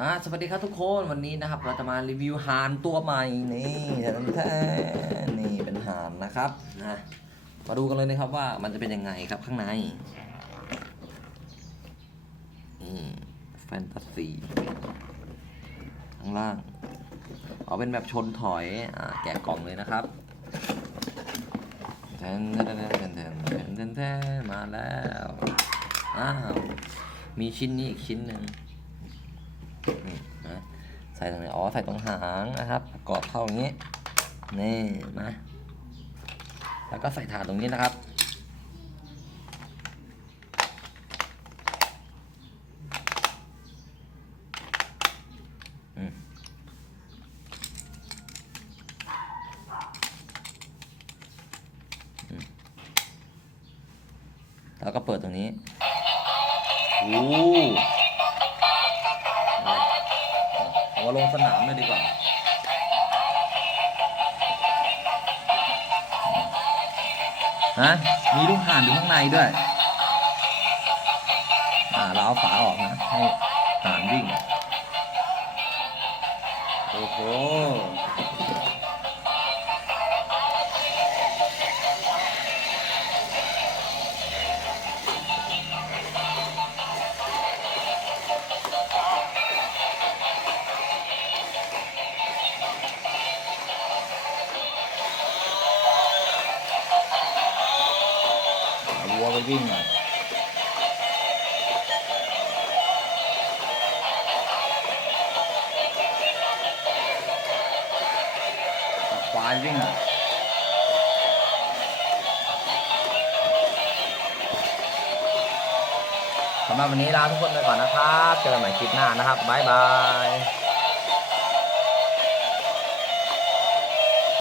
อ่าสวัสดีครับทุกคนวันนี้นะครับ เราจะมารีวิวหานตัวใหม่นี่แทนแทนนี่เป็นหานนะครับนะมาดูกันเลยนะครับว่ามันจะเป็นยังไงครับข้างในนี่แฟนตาซีข้างล่างเอาเป็นแบบชนถอยอ่าแกะกล่องเลยนะครับแทนแทนแทนแทนแทนแทนแทนมาแล้วอ้าวมีชิ้นนี้อีกชิ้นหนึ่ง นี่นะใส่ตรงไหนอ๋อใส่ตรงหางนะครับประกอบเข้าอย่างนี้นี่นะแล้วก็ใส่ฐานตรงนี้นะครับอืมอืมแล้วก็เปิดตรงนี้ โอ้ ลงสนามเลยดีกว่าฮะมีลูกห่านอยู่ข้างในด้วย อ่า เราเอาฝาออกนะ ให้ห่านวิ่ง โอ้โห วัวไปวิ่งหน่อยควายวิ่งหน่อยสำหรับวันนี้ลาทุกคนไปก่อนนะครับ เจอกันใหม่คลิปหน้านะครับ บ๊ายบาย